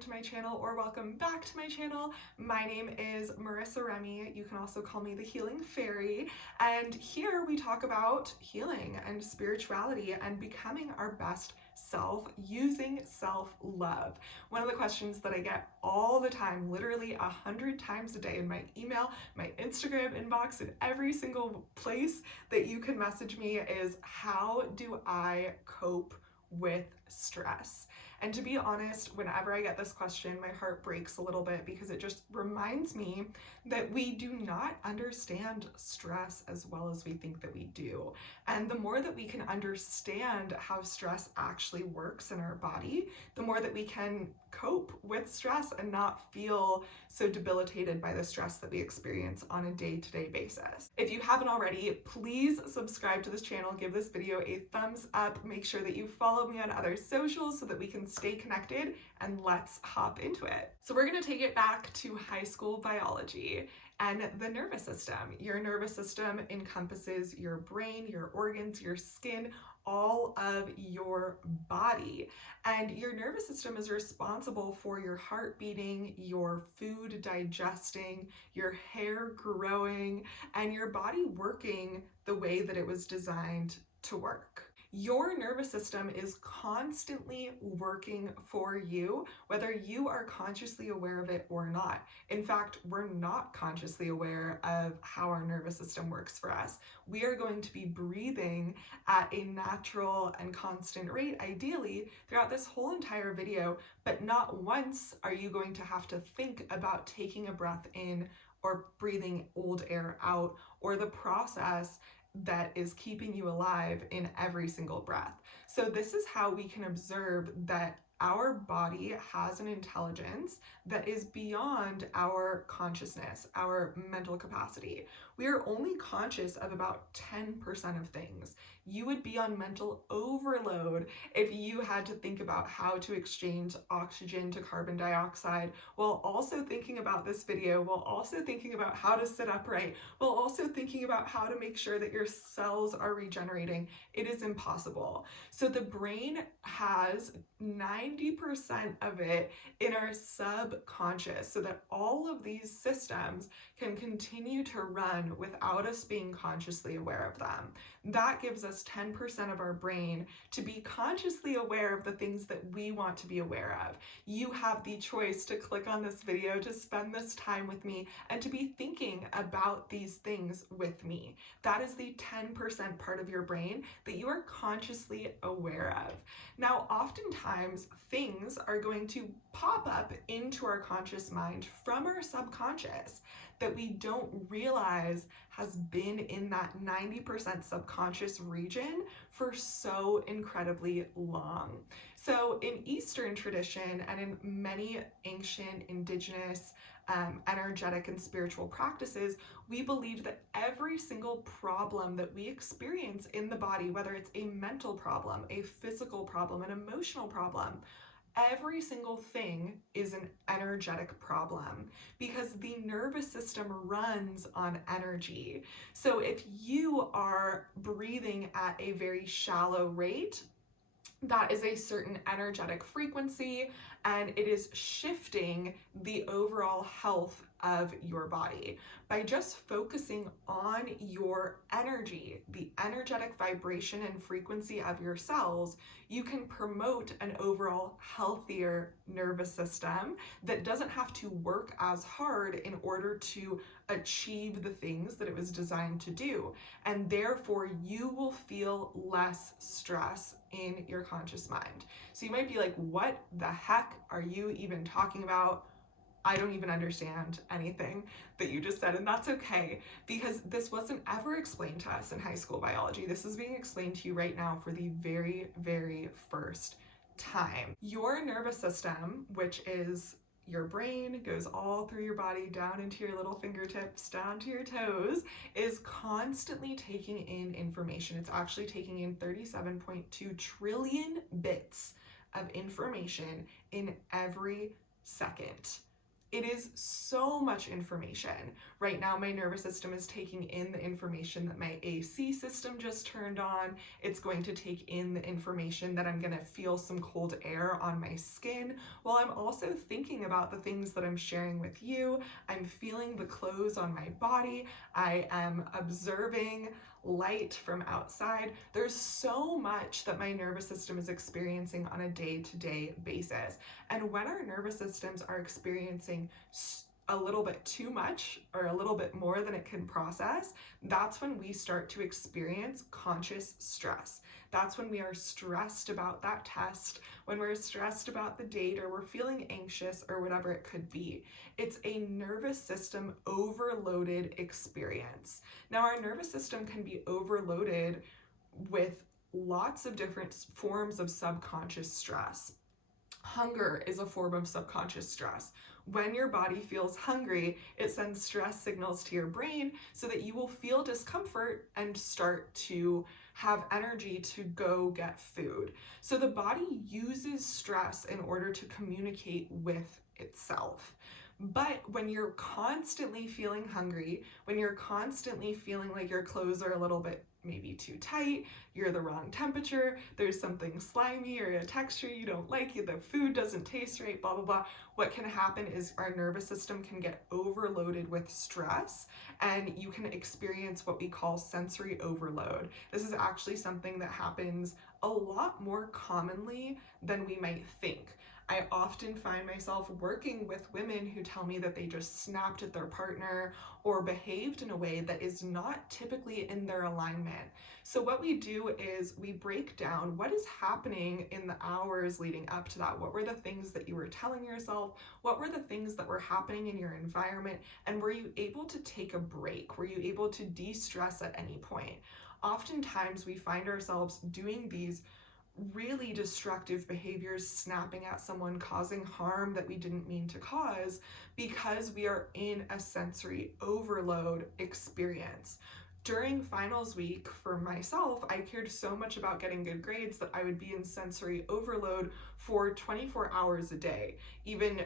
to my channel or welcome back to my channel. My name is Marissa Remy. You can also call me the Healing Fairy. And here we talk about healing and spirituality and becoming our best self using self-love. One of the questions that I get all the time, literally 100 times a day in my email, my Instagram inbox, and every single place that you can message me is, how do I cope with stress? And to be honest, whenever I get this question, my heart breaks a little bit because it just reminds me that we do not understand stress as well as we think that we do. And the more that we can understand how stress actually works in our body, the more that we can cope with stress and not feel so debilitated by the stress that we experience on a day-to-day basis. If you haven't already, please subscribe to this channel, give this video a thumbs up, make sure that you follow me on other socials so that we can stay connected, and let's hop into it. So we're gonna take it back to high school biology and the nervous system. Your nervous system encompasses your brain, your organs, your skin, all of your body. And your nervous system is responsible for your heart beating, your food digesting, your hair growing, and your body working the way that it was designed to work. Your nervous system is constantly working for you, whether you are consciously aware of it or not. In fact, we're not consciously aware of how our nervous system works for us. We are going to be breathing at a natural and constant rate, ideally, throughout this whole entire video, but not once are you going to have to think about taking a breath in or breathing old air out, or the process that is keeping you alive in every single breath. So this is how we can observe that our body has an intelligence that is beyond our consciousness, our mental capacity. We are only conscious of about 10% of things. You would be on mental overload if you had to think about how to exchange oxygen to carbon dioxide, while also thinking about this video, while also thinking about how to sit upright, while also thinking about how to make sure that your cells are regenerating. It is impossible. So the brain has 90% of it in our subconscious, so that all of these systems can continue to run without us being consciously aware of them. That gives us 10% of our brain to be consciously aware of the things that we want to be aware of. You have the choice to click on this video, to spend this time with me, and to be thinking about these things with me. That is the 10% part of your brain that you are consciously aware of. Now, oftentimes things are going to pop up into our conscious mind from our subconscious that we don't realize has been in that 90% subconscious region for so incredibly long. So in Eastern tradition and in many ancient indigenous energetic and spiritual practices, we believe that every single problem that we experience in the body, whether it's a mental problem, a physical problem, an emotional problem, every single thing is an energetic problem, because the nervous system runs on energy. So if you are breathing at a very shallow rate, that is a certain energetic frequency, and it is shifting the overall health of your body. By just focusing on your energy, the energetic vibration and frequency of your cells, you can promote an overall healthier nervous system that doesn't have to work as hard in order to achieve the things that it was designed to do. And therefore, you will feel less stress in your conscious mind. So you might be like, what the heck are you even talking about? I don't even understand anything that you just said, and that's okay, because this wasn't ever explained to us in high school biology. This is being explained to you right now for the very, very first time. Your nervous system, which is your brain, goes all through your body, down into your little fingertips, down to your toes, is constantly taking in information. It's actually taking in 37.2 trillion bits of information in every second. It is so much information. Right now, my nervous system is taking in the information that my AC system just turned on. It's going to take in the information that I'm going to feel some cold air on my skin, while I'm also thinking about the things that I'm sharing with you. I'm feeling the clothes on my body. I am observing light from outside. There's so much that my nervous system is experiencing on a day-to-day basis. And when our nervous systems are experiencing a little bit too much or a little bit more than it can process, that's when we start to experience conscious stress. That's when we are stressed about that test, when we're stressed about the date, or we're feeling anxious, or whatever it could be. It's a nervous system overloaded experience. Now, our nervous system can be overloaded with lots of different forms of subconscious stress. Hunger is a form of subconscious stress. When your body feels hungry, it sends stress signals to your brain so that you will feel discomfort and start to have energy to go get food. So the body uses stress in order to communicate with itself. But when you're constantly feeling hungry, when you're constantly feeling like your clothes are a little bit maybe too tight, you're the wrong temperature, there's something slimy or a texture you don't like, the food doesn't taste right, blah, blah, blah, what can happen is our nervous system can get overloaded with stress, and you can experience what we call sensory overload. This is actually something that happens a lot more commonly than we might think. I often find myself working with women who tell me that they just snapped at their partner or behaved in a way that is not typically in their alignment. So what we do is we break down what is happening in the hours leading up to that. What were the things that you were telling yourself? What were the things that were happening in your environment? And were you able to take a break? Were you able to de-stress at any point? Oftentimes we find ourselves doing these really destructive behaviors, snapping at someone, causing harm that we didn't mean to cause, because we are in a sensory overload experience. During finals week for myself, I cared so much about getting good grades that I would be in sensory overload for 24 hours a day. Even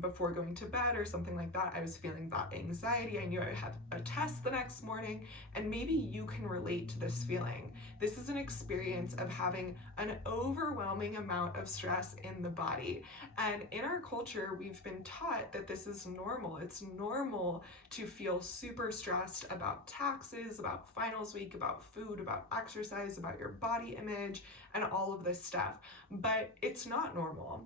before going to bed or something like that, I was feeling that anxiety. I knew I had a test the next morning, and maybe you can relate to this feeling. This is an experience of having an overwhelming amount of stress in the body. And in our culture, we've been taught that this is normal. It's normal to feel super stressed about taxes, about finals week, about food, about exercise, about your body image, and all of this stuff. But it's not normal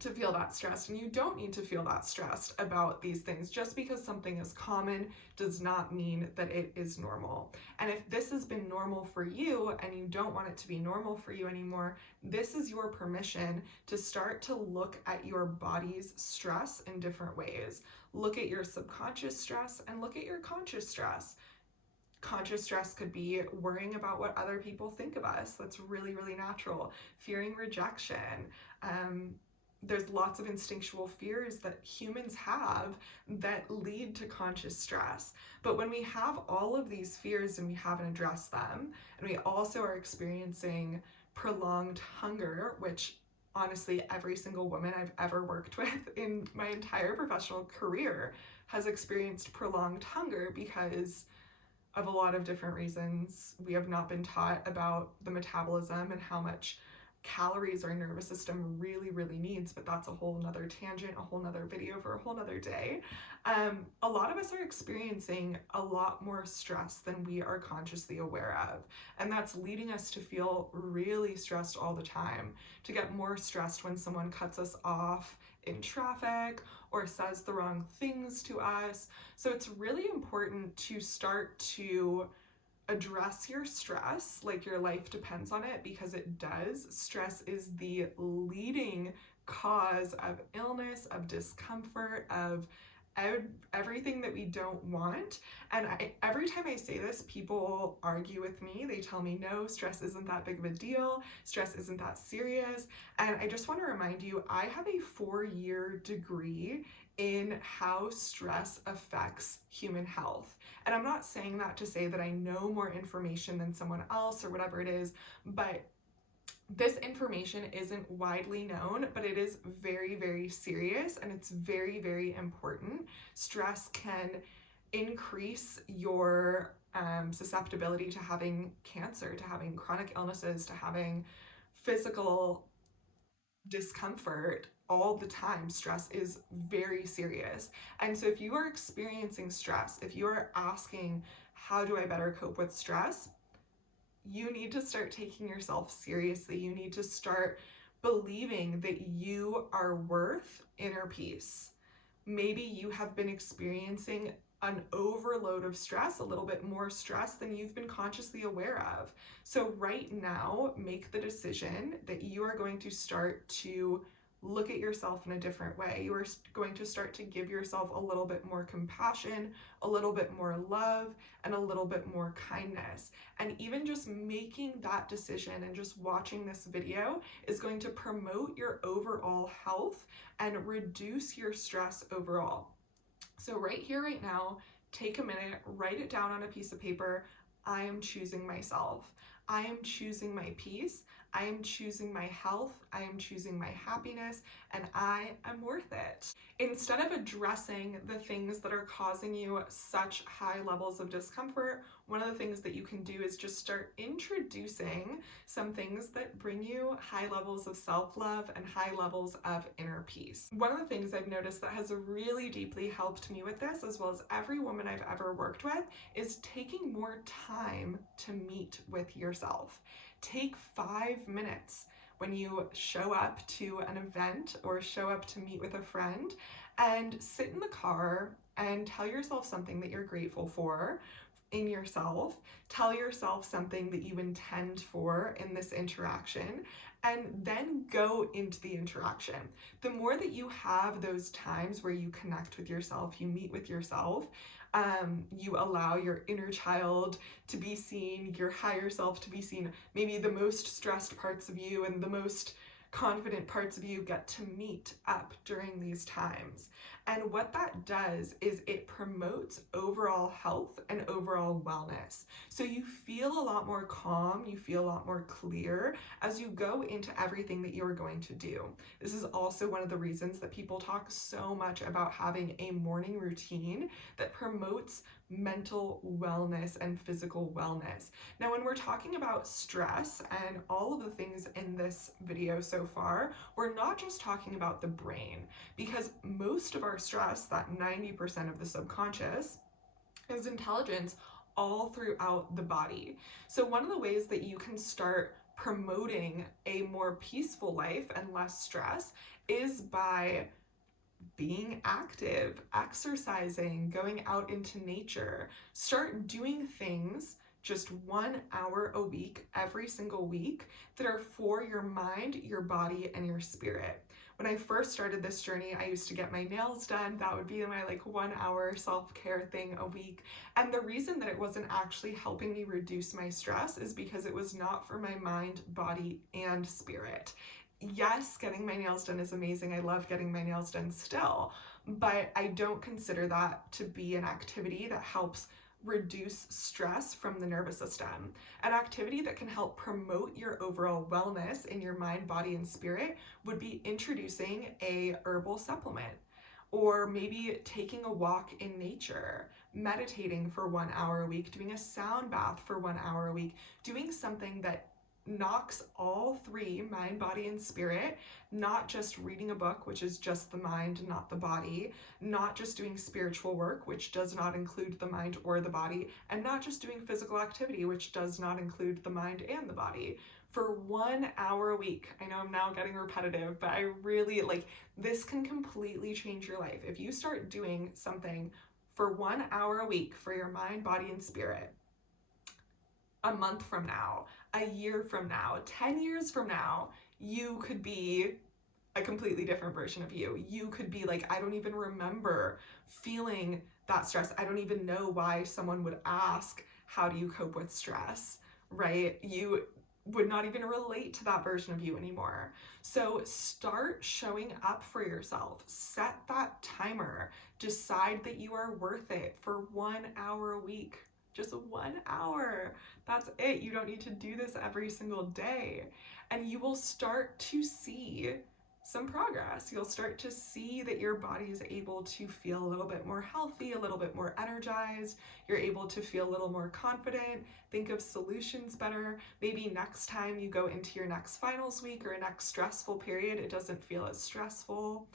to feel that stressed, and you don't need to feel that stressed about these things. Just because something is common does not mean that it is normal. And if this has been normal for you and you don't want it to be normal for you anymore, this is your permission to start to look at your body's stress in different ways. Look at your subconscious stress and look at your conscious stress. Conscious stress could be worrying about what other people think of us. That's really, really natural. Fearing rejection. There's lots of instinctual fears that humans have that lead to conscious stress. But when we have all of these fears and we haven't addressed them, and we also are experiencing prolonged hunger, which honestly every single woman I've ever worked with in my entire professional career has experienced prolonged hunger because of a lot of different reasons. We have not been taught about the metabolism and how much calories our nervous system really, really needs, but that's a whole nother tangent, a whole nother video for a whole nother day. A lot of us are experiencing a lot more stress than we are consciously aware of, and that's leading us to feel really stressed all the time, to get more stressed when someone cuts us off in traffic or says the wrong things to us. So it's really important to start to address your stress like your life depends on it, because it does. Stress is the leading cause of illness, of discomfort, of everything that we don't want. And every time I say this, people argue with me. They tell me, no, stress isn't that big of a deal. Stress isn't that serious. And I just want to remind you, I have a 4-year degree in how stress affects human health. And I'm not saying that to say that I know more information than someone else or whatever it is, but This information isn't widely known, but it is very, very serious and it's very, very important. Stress can increase your susceptibility to having cancer, to having chronic illnesses, to having physical discomfort all the time. Stress is very serious. And so if you are experiencing stress, if you are asking, how do I better cope with stress? You need to start taking yourself seriously. You need to start believing that you are worth inner peace. Maybe you have been experiencing an overload of stress, a little bit more stress than you've been consciously aware of. So right now, make the decision that you are going to start to look at yourself in a different way. You are going to start to give yourself a little bit more compassion, a little bit more love, and a little bit more kindness. And even just making that decision and just watching this video is going to promote your overall health and reduce your stress overall. So right here, right now, take a minute, write it down on a piece of paper. I am choosing myself. I am choosing my peace. I am choosing my health. I am choosing my happiness, and I am worth it. Instead of addressing the things that are causing you such high levels of discomfort, one of the things that you can do is just start introducing some things that bring you high levels of self-love and high levels of inner peace. One of the things I've noticed that has really deeply helped me with this, as well as every woman I've ever worked with, is taking more time to meet with yourself. Take 5 minutes when you show up to an event or show up to meet with a friend and sit in the car and tell yourself something that you're grateful for in yourself. Tell yourself something that you intend for in this interaction, and then go into the interaction. The more that you have those times where you connect with yourself, you meet with yourself, you allow your inner child to be seen, your higher self to be seen, maybe the most stressed parts of you and the most confident parts of you get to meet up during these times. And what that does is it promotes overall health and overall wellness. So you feel a lot more calm, you feel a lot more clear as you go into everything that you're going to do. This is also one of the reasons that people talk so much about having a morning routine that promotes mental wellness and physical wellness. Now, when we're talking about stress and all of the things in this video so far, we're not just talking about the brain, because most of our stress, that 90% of the subconscious, is intelligence all throughout the body. So one of the ways that you can start promoting a more peaceful life and less stress is by being active, exercising, going out into nature. Start doing things just 1 hour a week, every single week, that are for your mind, your body, and your spirit. When I first started this journey, I used to get my nails done. That would be my 1 hour self-care thing a week. And the reason that it wasn't actually helping me reduce my stress is because it was not for my mind, body, and spirit. Yes, getting my nails done is amazing. I love getting my nails done still, but I don't consider that to be an activity that helps reduce stress from the nervous system. An activity that can help promote your overall wellness in your mind, body, and spirit would be introducing a herbal supplement, or maybe taking a walk in nature, meditating for 1 hour a week, doing a sound bath for 1 hour a week, doing something that knocks all three, mind, body, and spirit, not just reading a book, which is just the mind, not the body, not just doing spiritual work, which does not include the mind or the body, and not just doing physical activity, which does not include the mind and the body, for 1 hour a week. I know I'm now getting repetitive, but I really this can completely change your life. If you start doing something for 1 hour a week for your mind, body, and spirit, a month from now, a year from now, 10 years from now, you could be a completely different version of you. You could be I don't even remember feeling that stress. I don't even know why someone would ask, how do you cope with stress, right? You would not even relate to that version of you anymore. So start showing up for yourself. Set that timer. Decide that you are worth it for 1 hour a week. Just 1 hour. That's it. You don't need to do this every single day. and you will start to see some progress. You'll start to see that your body is able to feel a little bit more healthy, a little bit more energized. You're able to feel a little more confident, think of solutions better. Maybe next time you go into your next finals week or a next stressful period, it doesn't feel as stressful.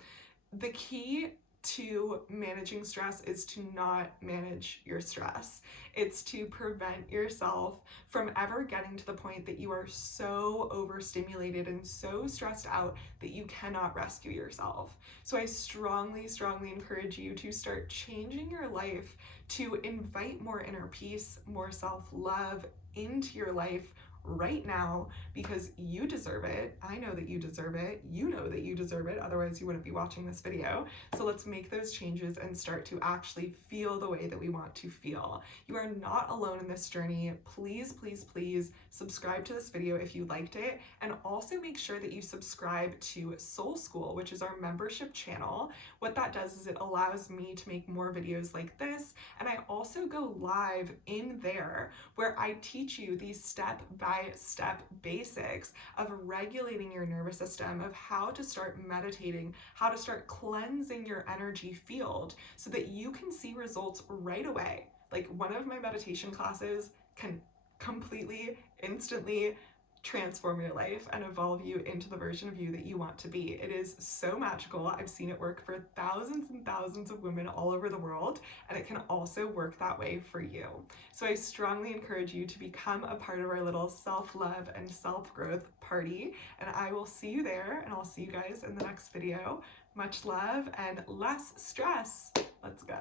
The key to managing stress is to not manage your stress. It's to prevent yourself from ever getting to the point that you are so overstimulated and so stressed out that you cannot rescue yourself. So I strongly, strongly encourage you to start changing your life to invite more inner peace, more self-love into your life right now, because you deserve it. I know that you deserve it. You know that you deserve it. Otherwise, you wouldn't be watching this video. So let's make those changes and start to actually feel the way that we want to feel. You are not alone in this journey. Please, please, please subscribe to this video if you liked it. And also make sure that you subscribe to Soul School, which is our membership channel. What that does is it allows me to make more videos like this. And I also go live in there where I teach you these step-by-step basics of regulating your nervous system, of how to start meditating, how to start cleansing your energy field so that you can see results right away. Like, one of my meditation classes can completely, instantly transform your life and evolve you into the version of you that you want to be. It is so magical. I've seen it work for thousands and thousands of women all over the world, and it can also work that way for you. So I strongly encourage you to become a part of our little self-love and self-growth party, and I will see you there, and I'll see you guys in the next video. Much love and less stress. Let's go.